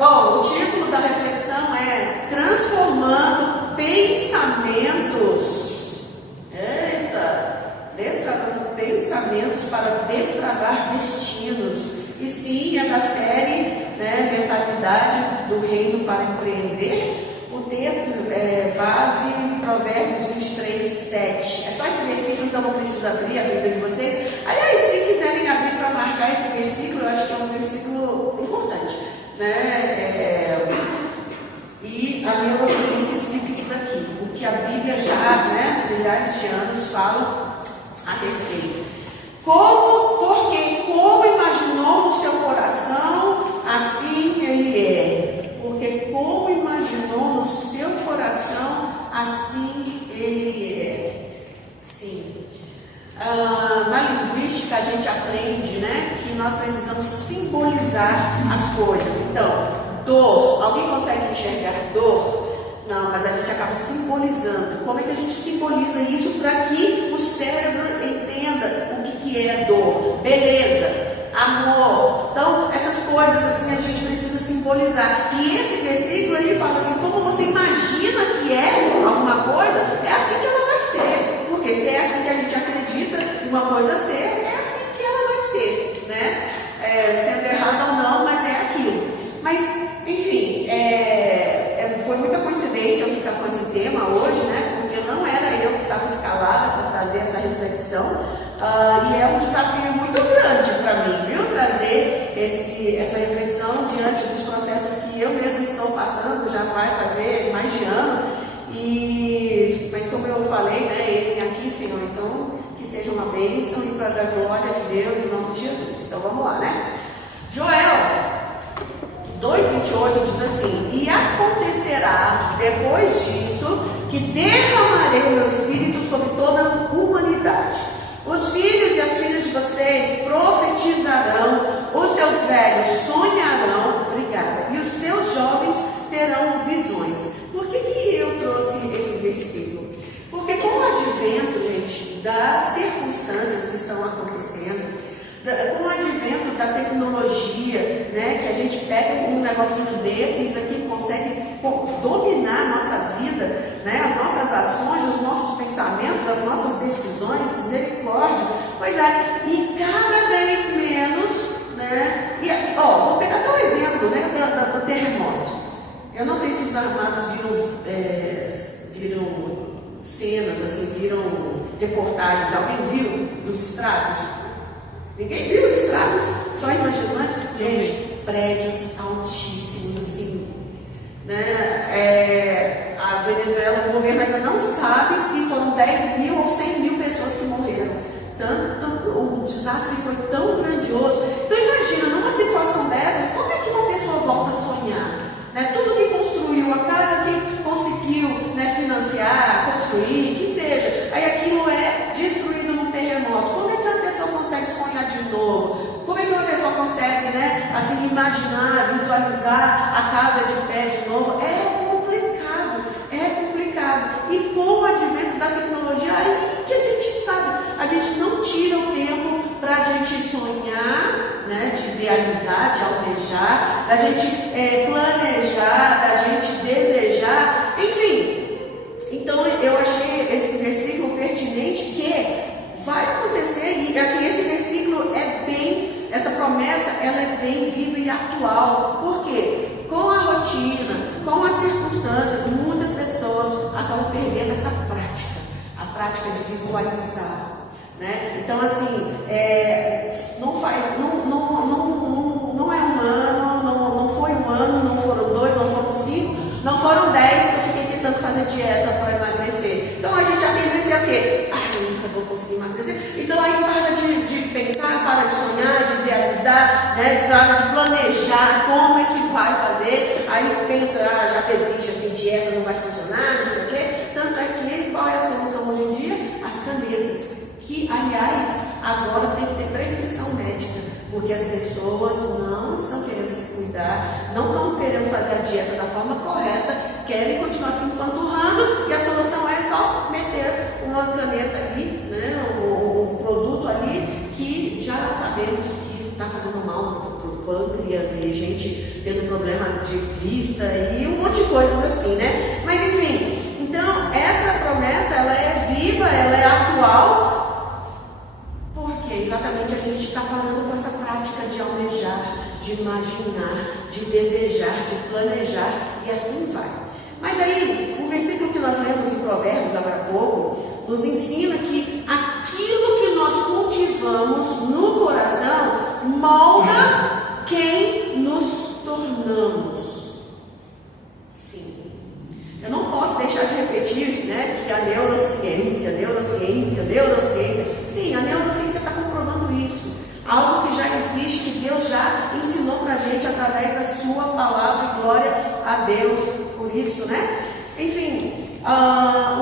Bom, o título da reflexão é Transformando Pensamentos. Eita! Destravando pensamentos para destravar destinos. E sim, é da série, né, Mentalidade do Reino para Empreender. O texto é base Provérbios 23:7. É só esse versículo, então não precisa abrir a Bíblia de vocês. Aliás, se quiserem abrir para marcar esse versículo, eu acho que é um versículo importante, né? E a neurociência explica isso daqui, o que a Bíblia já, né, milhares de anos fala a respeito. Porque como imaginou no seu coração, assim ele é. Porque como imaginou no seu coração, assim ele é. Sim. Na linguística a gente aprende, né, que nós precisamos simbolizar as coisas. Então, dor. Alguém consegue enxergar dor? Não, mas a gente acaba simbolizando. Como é que a gente simboliza isso para que o cérebro entenda o que é dor? Beleza, amor. Então, essas coisas assim a gente precisa simbolizar. E esse versículo ele fala assim: como você imagina que é alguma coisa, é assim que ela vai ser. Porque se é assim que a gente acredita uma coisa ser, é assim que ela vai ser, né? Sendo errado ou não, mas é aquilo. Mas, enfim, foi muita coincidência eu ficar com esse tema hoje, né? Porque não era eu que estava escalada para trazer essa reflexão. E é um desafio muito grande para mim, viu? Trazer essa reflexão diante dos processos que eu mesma estou passando, já vai fazer mais de ano. Mas como eu falei, né? Eis-me aqui, Senhor, então que seja uma bênção e para dar glória de Deus em nome de Jesus. Então vamos lá, né? Joel 2:28 diz assim: e acontecerá depois disso que derramarei o meu espírito sobre toda a humanidade. Os filhos e as filhas de vocês profetizarão, os seus velhos sonharão, obrigada, e os seus jovens terão visões. Por que eu trouxe esse versículo? Porque com o advento, gente, das circunstâncias que estão acontecendo, com o advento da tecnologia, né, que a gente pega um negocinho desses aqui, consegue dominar a nossa vida, né, as nossas ações, os nossos pensamentos, as nossas decisões, misericórdia. Pois é, e cada vez menos, né, vou pegar até um exemplo, né, do terremoto. Eu não sei se os armados viram cenas, assim, viram reportagens. Alguém viu dos estragos? Ninguém viu os estragos? Só imaginante? Gente, prédios altíssimos, assim, né? A Venezuela, o governo ainda não sabe se foram 10 mil ou 100 mil pessoas que morreram. O desastre foi tão grandioso. Então imagina, numa situação dessas, como é que uma pessoa volta a sonhar? Né? Tudo que construiu, a casa que conseguiu, né, financiar, construir, que seja, aí aquilo é destruído num terremoto. Como é que uma pessoa consegue sonhar de novo? Como é que uma pessoa consegue, né, assim, imaginar, visualizar a casa de pé de novo? É complicado, é complicado. E com o advento da tecnologia, aí que a gente sabe, a gente não tira o tempo para a gente sonhar, né, de idealizar, de almejar, da gente planejar, da gente desejar, enfim. Então eu achei esse versículo pertinente, que vai acontecer, e assim, esse versículo essa promessa, ela é bem viva e atual. Por quê? Com a rotina, com as circunstâncias, muitas pessoas acabam perdendo essa prática, a prática de visualizar, né? Então assim, não é um ano, não foi um ano, não foram 2, não foram 5, não foram 10 que eu fiquei tentando fazer dieta para emagrecer. Então a gente a tendência é o quê? Eu nunca vou conseguir emagrecer. Então aí para de pensar, para de sonhar, de idealizar, né? Para de planejar como é que vai fazer. Aí pensa, já desiste, assim, dieta não vai funcionar, não sei o quê. Tanto é que qual é a solução hoje em dia? As canetas, que aliás agora tem que ter prescrição médica, porque as pessoas não estão querendo se cuidar, não estão querendo fazer a dieta da forma correta, querem continuar se empanturrando, e a solução é só meter uma caneta ali, né, um produto ali que já sabemos que está fazendo mal para o pâncreas e gente tendo problema de vista e um monte de coisas assim, né? Mas enfim, então essa promessa, ela é viva, ela é atual, porque exatamente a gente está parando com essa prática de almejar, de imaginar, de desejar, de planejar e assim vai. Mas aí, o versículo que nós lemos em Provérbios agora há pouco, nos ensina que aquilo que nós cultivamos no coração molda quem nos tornamos. Sim. Eu não posso deixar de repetir, né, que a neurociência. Sim, a neurociência está comprovando isso. Algo que já existe, que Deus já ensinou para a gente através da sua palavra, e glória a Deus por isso, né? Enfim,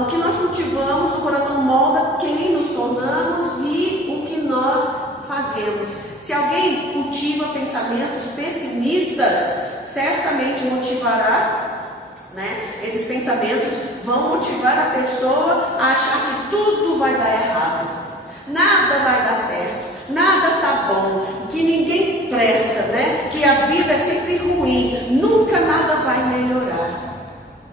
o que nós cultivamos no coração molda quem nos tornamos e o que nós fazemos. Se alguém cultiva pensamentos pessimistas, certamente motivará, né? Esses pensamentos vão motivar a pessoa a achar que tudo vai dar errado, nada vai dar certo, nada está bom, que ninguém presta, né? Que a vida é sempre ruim, nunca nada vai melhorar.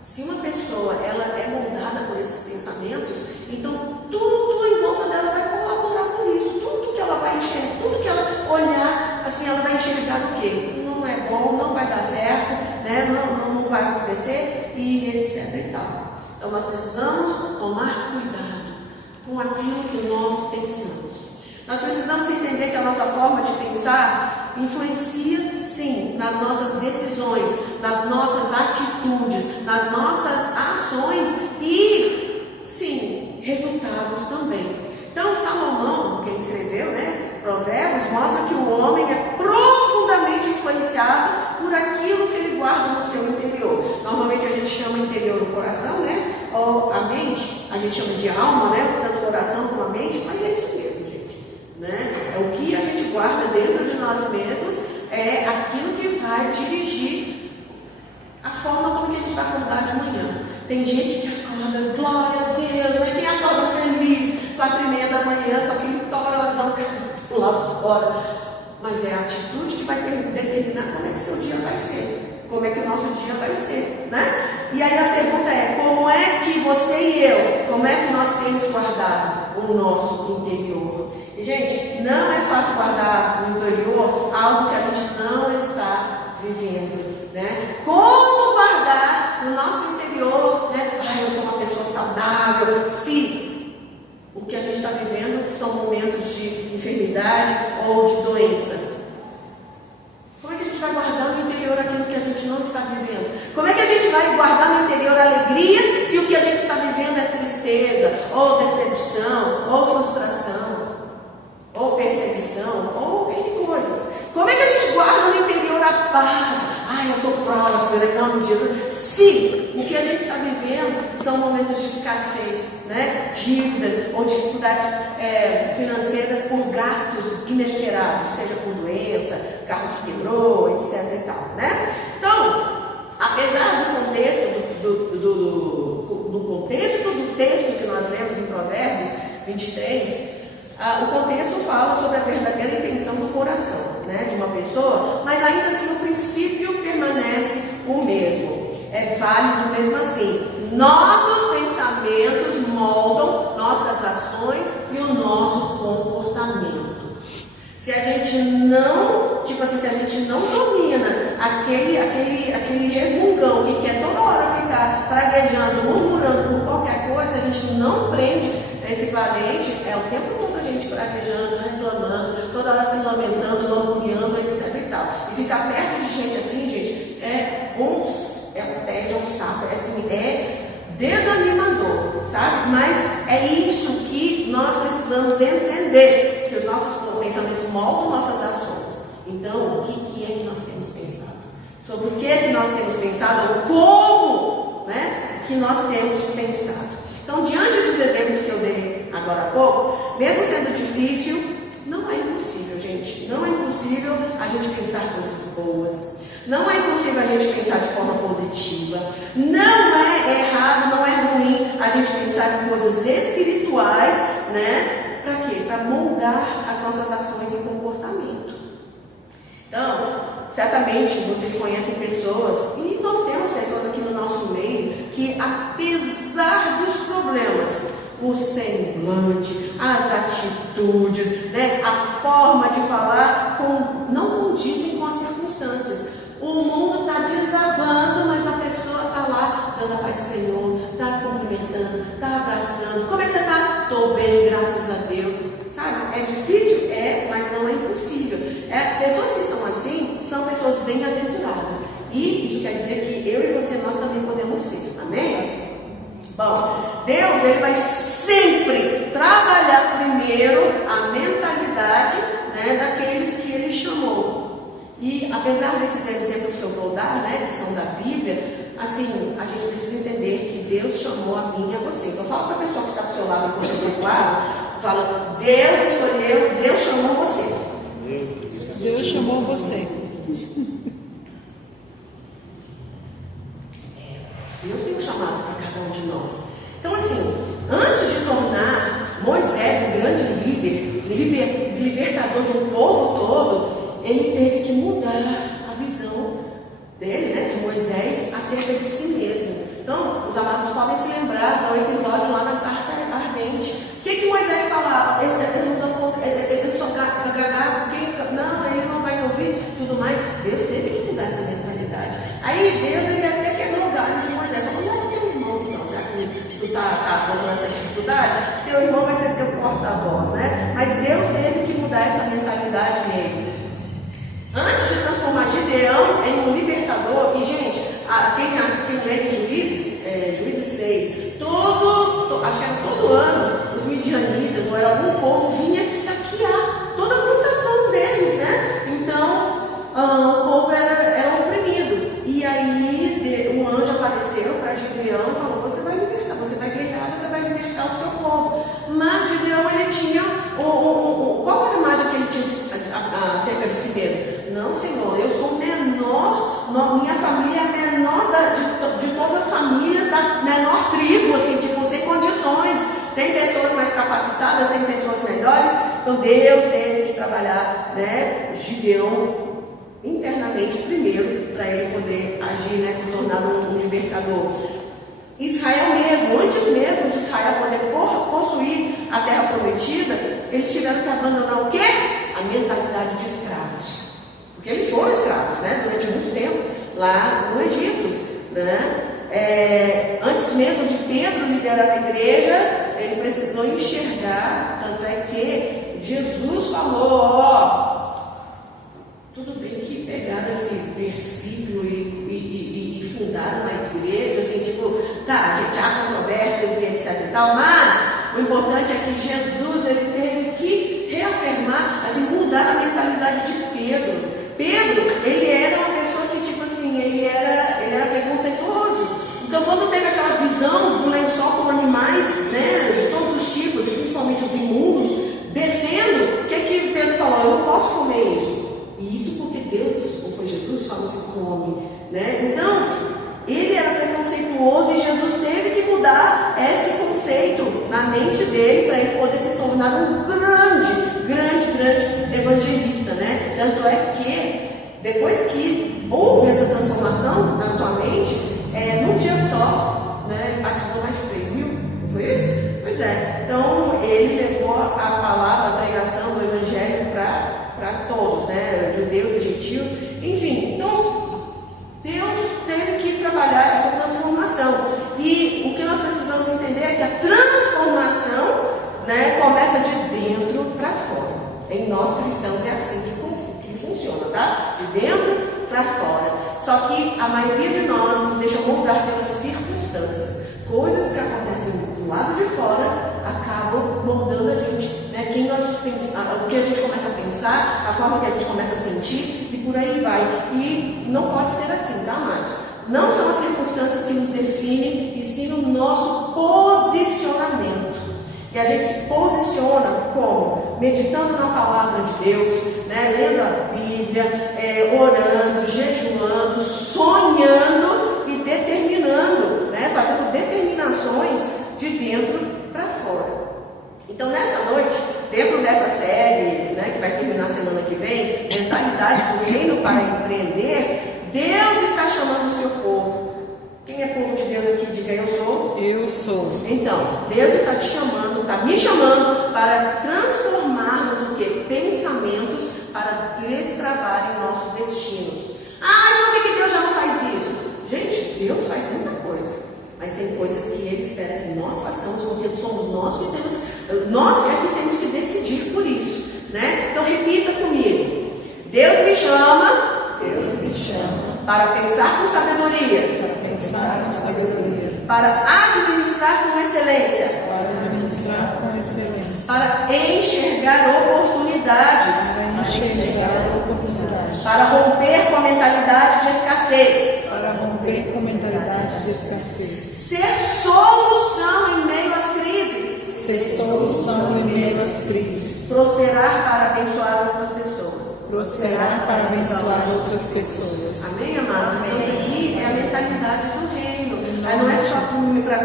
Se uma pessoa ela é moldada por esses pensamentos, então tudo em volta dela vai colaborar por isso. Tudo que ela vai enxergar, tudo que ela olhar, assim, ela vai enxergar o quê? Não é bom, não vai dar certo, né? Não vai acontecer e etc e tal. Então nós precisamos tomar cuidado com aquilo que nós pensamos. Nós precisamos entender que a nossa forma de pensar influencia, sim, nas nossas decisões, nas nossas atitudes, nas nossas ações e, sim, resultados também. Então, Salomão, quem escreveu, né, Provérbios, mostra que o homem é profundamente influenciado por aquilo que ele guarda no seu interior. Normalmente a gente chama interior o coração, né, ou a mente, a gente chama de alma, né, tanto o coração como a mente, mas é isso mesmo, gente, né? É o que a gente guarda dentro de nós mesmos, é aquilo que vai dirigir a forma como que a gente vai acordar de manhã. Tem gente que acorda, glória a Deus, mas quem acorda feliz, 4h30 da manhã, com aquele torozão lá fora. Mas é a atitude que vai determinar como é que o seu dia vai ser, como é que o nosso dia vai ser, né? E aí a pergunta é, como é que você e eu, como é que nós temos guardado o nosso interior? E, gente, não é fácil guardar no interior algo que a gente não está vivendo, né? Como guardar no nosso interior, né? Eu sou uma pessoa saudável, se o que a gente está vivendo são momentos de enfermidade ou de doença. Como é que a gente vai guardar no interior aquilo que a gente não está vivendo? Como é que a gente vai guardar no interior alegria se o que a gente está vivendo é tristeza, ou decepção, ou frustração, ou perseguição, ou N coisas? Como é que a gente guarda no interior a paz? Eu sou próspero, em nome de Jesus. Se o que a gente está vivendo são momentos de escassez, né? Dívidas ou dificuldades financeiras por gastos inesperados, seja por doença, carro que quebrou, etc e tal, né? Então, apesar do contexto do texto que nós lemos em Provérbios 23, o contexto fala sobre a verdadeira intenção do coração, né, de uma pessoa, mas ainda assim o princípio permanece o mesmo. É válido mesmo assim. Nossos pensamentos moldam nossas ações e o nosso comportamento. Se a gente não, se a gente não domina aquele resmungão que quer toda hora ficar praguejando, murmurando por qualquer coisa, se a gente não prende esse valente, o tempo todo a gente praguejando, reclamando, toda hora se lamentando, lamuriando, etc e tal. E ficar perto de gente assim, gente, é um tédio, um saco, é desanimador, sabe? Mas é isso que nós precisamos entender, que os nossos pensamentos moldam nossas ações. Então, o que é que nós temos pensado? Sobre o que nós temos pensado, ou como, né, que nós temos pensado. Então, diante dos exemplos que eu dei agora há pouco, mesmo sendo difícil, não é impossível, gente. Não é impossível a gente pensar coisas boas. Não é impossível a gente pensar de forma positiva. Não é errado, não é ruim a gente pensar em coisas espirituais, né? Para quê? Para moldar as nossas ações e comportamento. Então, Certamente vocês conhecem pessoas, e nós temos pessoas aqui no nosso meio, que apesar dos problemas, o semblante, as atitudes, né, a forma de falar não condizem com as circunstâncias. O mundo está desabando, mas a pessoa está lá dando a paz do Senhor, está cumprimentando, está abraçando. Como é que você está? Estou bem, graças a Deus. Sabe? É difícil? É, mas não é impossível. Pessoas que são assim, são pessoas bem-aventuradas. E isso quer dizer que eu e você, nós também podemos ser. Amém? Bom, Deus, Ele vai sempre trabalhar primeiro a mentalidade, né, daqueles que Ele chamou. E apesar desses exemplos que eu vou dar, né, que são da Bíblia, assim, a gente precisa entender que Deus chamou a mim e a você. Então fala para a pessoa que está do seu lado enquanto eu do quadro, fala, Deus escolheu, Deus chamou você. Deus chamou você. Deus tem um chamado para cada um de nós. Então assim, antes de tornar Moisés um grande líder, libertador de um povo todo, ele teve que mudar a visão dele, né, de Moisés, acerca de si mesmo. Então, os amados podem se lembrar do episódio lá na sarça ardente. O que Moisés falava? Eu sou gagá, não, ele não vai me ouvir, tudo mais. Deus teve que mudar essa mentalidade. Aí Deus, ele até quebrou o galho de Moisés. Falou, não, teu irmão, então, já que tu está contra essa dificuldade, teu irmão vai ser teu porta-voz, né? Mas Deus teve que mudar essa mentalidade nele. Antes de transformar Gideão em um libertador, e gente, quem lê Juízes 6, acho que era todo ano, os midianitas ou era algum povo vinha de saquear toda a plantação deles, né? Então, o povo era oprimido. E aí um anjo apareceu para Gideão e falou, você vai libertar, você vai guerrear, você vai libertar o seu povo. Mas Gideão, ele tinha, qual era a imagem que ele tinha acerca de si mesmo? Não, Senhor, eu sou menor, minha família é menor de todas as famílias, da menor tribo, assim, tipo, sem condições. Tem pessoas mais capacitadas, tem pessoas melhores. Então Deus teve que trabalhar, né, Gideão internamente primeiro, para ele poder agir, né, se tornar um libertador. Israel mesmo, antes mesmo de Israel poder possuir a terra prometida, eles tiveram que abandonar o quê? A mentalidade de escravos. Porque eles foram escravos, né, durante muito tempo lá no Egito, né? Antes mesmo de Pedro liderar a igreja, ele precisou enxergar, tanto é que Jesus falou, tudo bem que pegaram esse versículo e fundaram uma igreja, assim, tipo, tá, gente, há controvérsias e etc e tal, mas o importante é que Jesus, ele teve que reafirmar, assim, mudar a mentalidade de Pedro. Pedro, ele era uma pessoa que, tipo assim, ele era preconceituoso. Então, quando teve aquela visão do lençol com animais, né, de todos os tipos, e principalmente os imundos, descendo, o que Pedro falou? Eu não posso comer isso. E isso porque Deus, ou foi Jesus, falou assim, come, né? Então, ele era preconceituoso e Jesus teve que mudar esse conceito na mente dele para ele poder se tornar um grande evangelista, né? Tanto é que depois que houve essa transformação na sua mente, num dia só, né, ele batizou mais de 3.000, não foi isso? Pois é. Então ele levou a palavra, a pregação do evangelho para todos, né? Judeus e gentios, enfim. Então Deus teve que trabalhar essa transformação. E o que nós precisamos entender é que a transformação, né, começa de dentro para fora. Em nós cristãos é assim que funciona, tá? De dentro para fora. Só que a maioria de nós nos deixa moldar pelas circunstâncias. Coisas que acontecem do lado de fora acabam moldando a gente, né? O que a gente começa a pensar, a forma que a gente começa a sentir e por aí vai. E não pode ser assim, tá, amados? Não são as circunstâncias que nos definem, e sim o nosso posicionamento. E a gente se posiciona como? Meditando na palavra de Deus, né? Lendo a Bíblia, orando, jejuando, sonhando e determinando, né? Fazendo determinações de dentro para fora. Então, nessa noite, dentro dessa série, né, que vai terminar semana que vem, mentalidade do reino para empreender, Deus está chamando o seu povo. Quem é povo de Deus aqui? Diga, eu sou. Eu sou. Então, Deus está te chamando, está me chamando para transformarmos o quê? Pensamentos para destravar em nossos destinos. Ah, mas por que Deus já não faz isso? Gente, Deus faz muita coisa, mas tem coisas que Ele espera que nós façamos, porque somos nós que temos que decidir por isso, né? Então repita comigo: Deus me chama para pensar com sabedoria, para administrar com excelência, para enxergar oportunidades, para romper com a mentalidade de escassez, ser solução em meio às crises, prosperar para abençoar outras pessoas. Amém, amados? Então isso aqui é a mentalidade do reino. Aí não é só para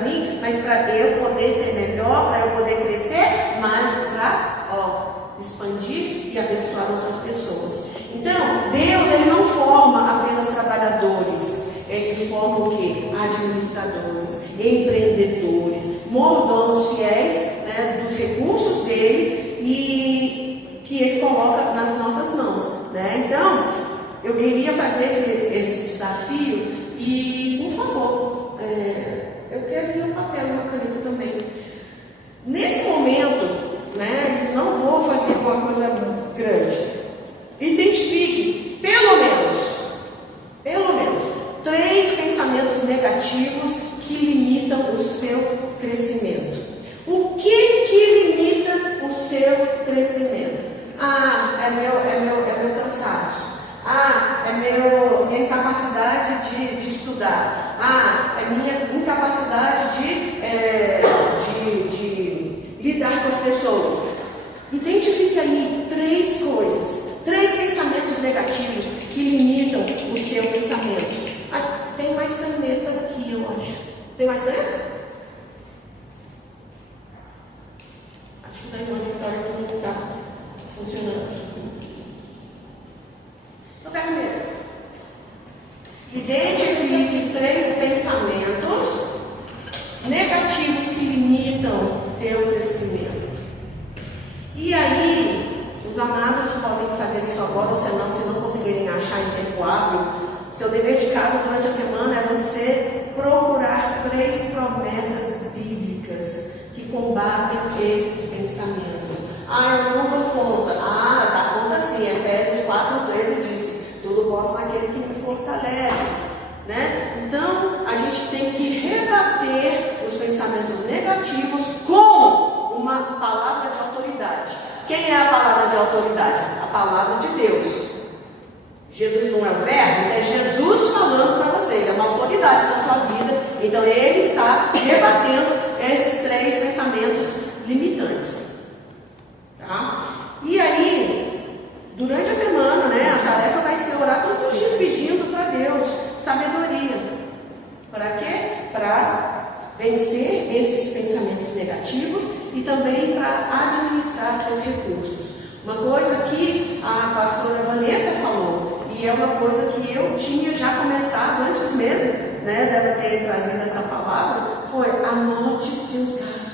mim, mas para eu poder ser melhor, para eu poder crescer, mas para expandir e abençoar outras pessoas. Então, Deus, Ele não forma apenas trabalhadores, Ele forma o quê? Administradores, empreendedores, mordomos fiéis, né, dos recursos dele e que Ele coloca nas nossas mãos, né? Então, eu queria fazer esse desafio e, por favor, eu quero aqui um papel e uma caneta também. Nesse momento, né, não vou fazer uma coisa grande. Identifique, pelo menos, 3 pensamentos negativos que limitam o seu crescimento. O que limita o seu crescimento? Ah, é meu cansaço. Ah, é minha incapacidade de estudar. Ah, é minha incapacidade de lidar com as pessoas. Identifique aí 3 coisas. 3 pensamentos negativos que limitam o seu pensamento. Ah, tem mais caneta aqui, eu acho. Tem mais caneta? Acho que da irmã Vitória não está funcionando. Então, pega primeiro. Identifique 3 pensamentos negativos que limitam teu crescimento. E aí, os amados podem fazer isso agora, ou se não conseguirem achar em tempo hábil, seu dever de casa durante a semana é você procurar 3 promessas bíblicas que combatem esses pensamentos. Ah, eu não dou conta. Ah, dá conta sim. Efésios 4:13 diz: tudo posso naquele que me fortalece, né? Então, a gente tem que rebater os pensamentos negativos com uma palavra de autoridade. Quem é a palavra de autoridade? A palavra de Deus. Jesus não é o verbo, é Jesus falando para você. Ele é uma autoridade na sua vida. Então ele está rebatendo esses 3 pensamentos limitantes. Tá? E aí, durante a semana, né, a tarefa vai ser orar todos os dias pedindo para Deus sabedoria. Para quê? Para vencer esses pensamentos negativos e também para administrar seus recursos. Uma coisa que a pastora Vanessa falou, e é uma coisa que eu tinha já começado antes mesmo, né, dela ter trazido essa palavra, foi: anote os seus gastos.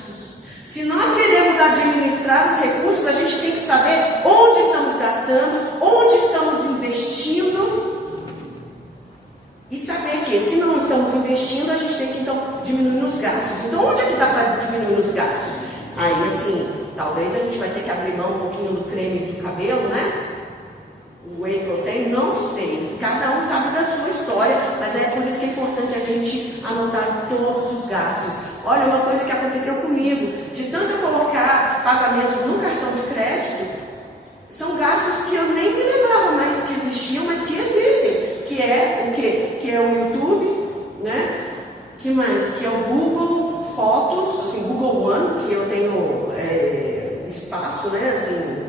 Se nós queremos administrar os recursos, a gente tem que saber onde estamos gastando, onde estamos investindo, e saber que, se não estamos investindo, a gente tem que então diminuir os gastos. Então, onde é que dá para diminuir os gastos? Aí, assim, talvez a gente vai ter que abrir mão um pouquinho do creme do cabelo, né? O whey protein, não sei. Cada um sabe da sua história, mas é por isso que é importante a gente anotar todos os gastos. Olha, uma coisa que aconteceu comigo, de tanto eu colocar pagamentos no cartão de crédito, são gastos que eu nem me lembrava mais que existiam, mas que existem. Que é o quê? Que é o YouTube, né? Que mais? Que é o Google Fotos, assim, Google One, que eu tenho espaço, né, assim,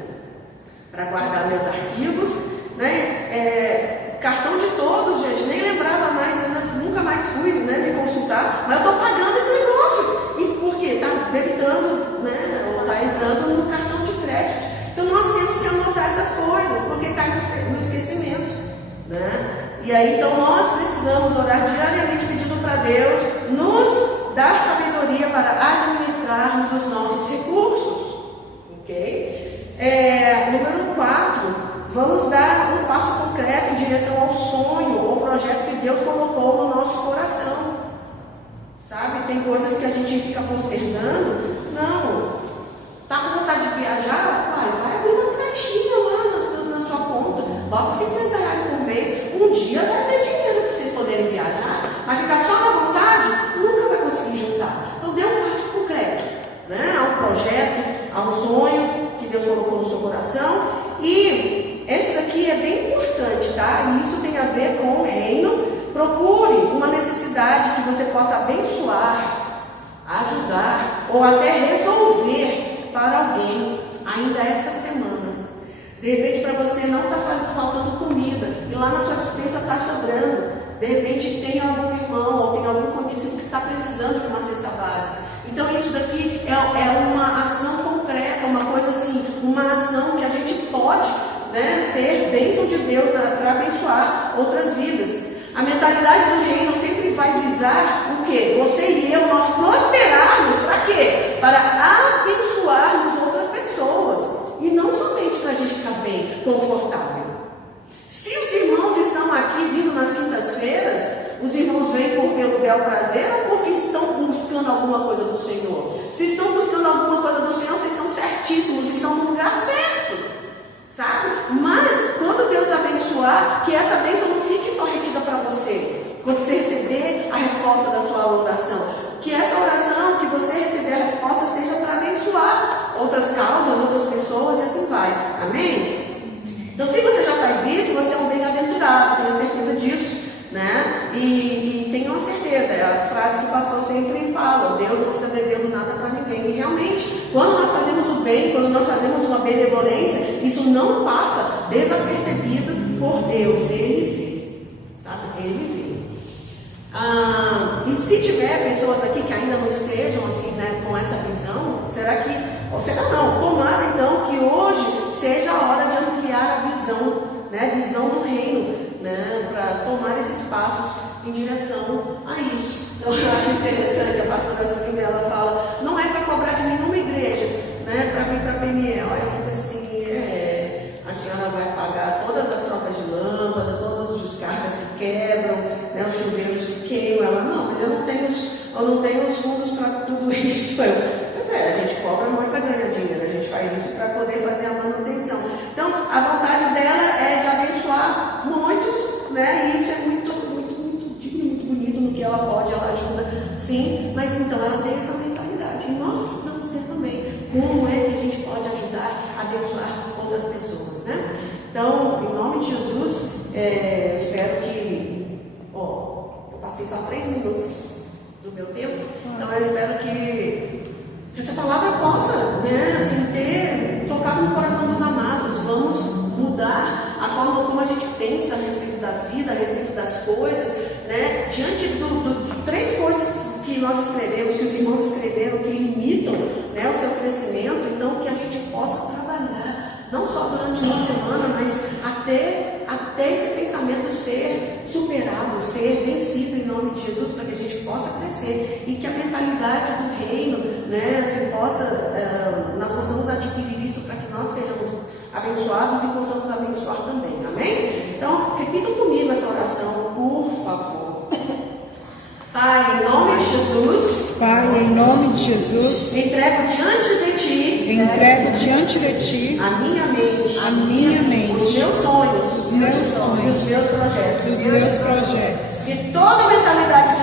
para guardar meus arquivos, né? Cartão de todos, gente, nem lembrava mais, nunca mais fui, né, me consultar, mas eu estou pagando esse negócio. E por quê? Está debitando, né, ou está entrando no cartão de crédito. Então nós E aí, então, nós precisamos orar diariamente pedindo para Deus nos dar sabedoria para administrarmos os nossos recursos. Ok? Número 4, vamos dar um passo concreto em direção ao sonho ou projeto que Deus colocou no nosso coração. Sabe? Tem coisas que a gente fica postergando. Não. Tá com vontade de viajar? Vai abrir uma caixinha lá na sua conta. Bota R$50 por mês. Um dia vai ter dinheiro para vocês poderem viajar. Mas ficar só na vontade, nunca vai conseguir juntar. Então dê um passo concreto, né? A um projeto, a um sonho que Deus colocou no seu coração. E esse daqui é bem importante, tá? E isso tem a ver com o reino. Procure uma necessidade que você possa abençoar, ajudar ou até resolver para alguém ainda esta semana. De repente para você não está faltando comida e lá na sua despensa está sobrando. De repente tem algum irmão ou tem algum conhecido que está precisando de uma cesta básica. Então isso daqui é uma ação concreta, uma coisa assim, uma ação que a gente pode, né, ser bênção de Deus para abençoar outras vidas. A mentalidade do reino sempre vai visar o quê? Você e eu, nós prosperarmos para quê? Para abençoarmos outras pessoas. E não somente para a gente ficar bem, confortável. Se os irmãos estão aqui vindo nas quintas-feiras, os irmãos vêm pelo bel prazer ou porque estão buscando alguma coisa do Senhor? Se estão buscando alguma coisa do Senhor, vocês estão certíssimos, estão no lugar certo. Sabe? Mas quando Deus abençoar, que essa bênção não fique só retida para você. Quando você receber a resposta da sua oração, que essa oração, que você receber a resposta, seja para abençoar outras causas, outras pessoas e assim vai. Amém? Então, se você já faz isso, você é um bem-aventurado, tenho certeza disso, né? E tenho uma certeza, é a frase que o pastor sempre fala: Deus não fica devendo nada para ninguém. E realmente, quando nós fazemos o bem, quando nós fazemos uma benevolência, isso não passa desapercebido por Deus. Ele vê, sabe? Ele vê. E se tiver pessoas aqui que ainda não estejam assim, né, com essa visão, será que, ou será não, tomara então que hoje seja a hora de ampliar a visão, né, visão do reino, né, para tomar esses passos em direção a isso. Então eu acho interessante, a pastora Silvia, ela fala, não é para cobrar de nenhuma igreja, né, para vir para a PNL. Aí eu fico assim, a senhora vai pagar todas as trocas de lâmpadas, todas as descargas que quebram, né, os chuveiros que queimam. Ela, não, mas eu não tenho os fundos para tudo isso. Pois é, a gente cobra muito para ganhar dinheiro, a gente faz isso para poder fazer a manutenção. Então, a vontade dela é de abençoar muitos, né, e isso é muito digno, muito bonito no que ela pode, ela ajuda, sim, mas então ela tem essa mentalidade. E nós precisamos ter também como é que a gente pode ajudar a abençoar outras pessoas, né? Então, em nome de Jesus, eu espero que, eu passei só 3 minutos do meu tempo, então eu espero que essa palavra possa, né, assim, ter tocado no coração dos amados. Vamos mudar a forma como a gente pensa a respeito da vida, a respeito das coisas, né, diante de 3 coisas que nós escrevemos, que os irmãos escreveram, que limitam, né, o seu crescimento. Então, que a gente possa trabalhar, não só durante uma semana, mas até esse pensamento ser superado, ser vencido em nome de Jesus, para que a gente possa crescer e que a mentalidade do reino, né, assim, nós possamos adquirir isso para que nós sejamos abençoados e possamos abençoar também, amém? Então, repitam comigo essa oração, por favor. Pai, em nome de Jesus. Pai, em nome de Jesus. Entrego diante de Ti. A minha mente. Os meus sonhos. E os meus projetos. E toda mentalidade de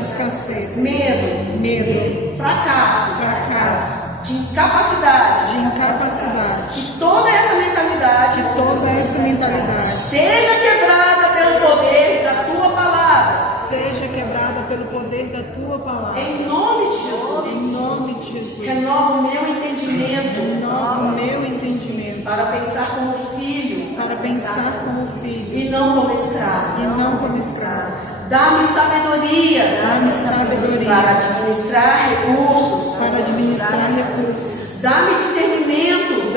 escassez. Medo. Fracasso. De incapacidade. E toda essa mentalidade. Seja quebrada pelo poder da Tua palavra. Em nome de Jesus. Renova o meu entendimento. Para pensar como filho. E não como escravo. Dá-me sabedoria. Para administrar recursos. Dá-me discernimento.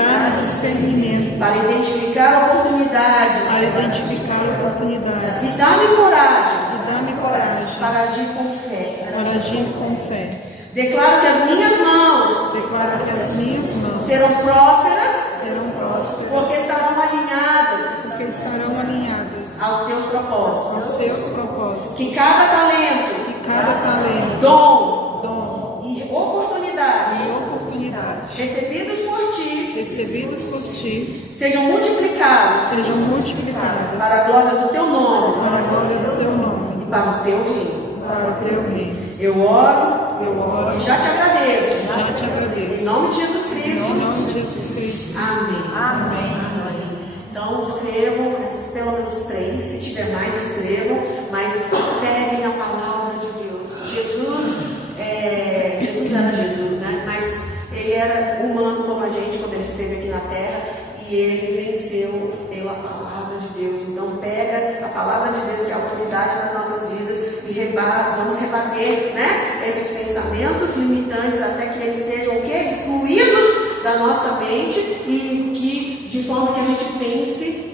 Para identificar oportunidades. para identificar oportunidades. E dá-me coragem E dá-me coragem para agir com fé. para agir com fé. Declaro que as minhas mãos Declaro que as minhas mãos serão prósperas, serão prósperas, porque estarão alinhadas porque estarão alinhadas aos teus propósitos. aos teus propósitos. Que cada talento, Que cada talento, dom dom e oportunidade e oportunidade recebidos por ti recebidos por ti sejam multiplicados sejam multiplicadas para a glória do teu nome para a glória do teu nome, e para o teu reino. para o teu reino. Eu oro Eu oro e já te agradeço. já te Em agradeço. nome de Jesus Em Cristo. nome de Jesus Cristo. Amém. Amém. Então escrevam esses pelo menos 3, se tiver mais escrevam, mas peguem a palavra de Deus. Jesus era Jesus, né? Mas ele era humano como a gente quando ele esteve aqui na terra e ele venceu pela palavra de Deus. Então pega a palavra de Deus que é a autoridade das nossas vidas e vamos rebater, né? Esses pensamentos limitantes até que eles sejam o quê? Excluídos da nossa mente e que de forma que a gente pense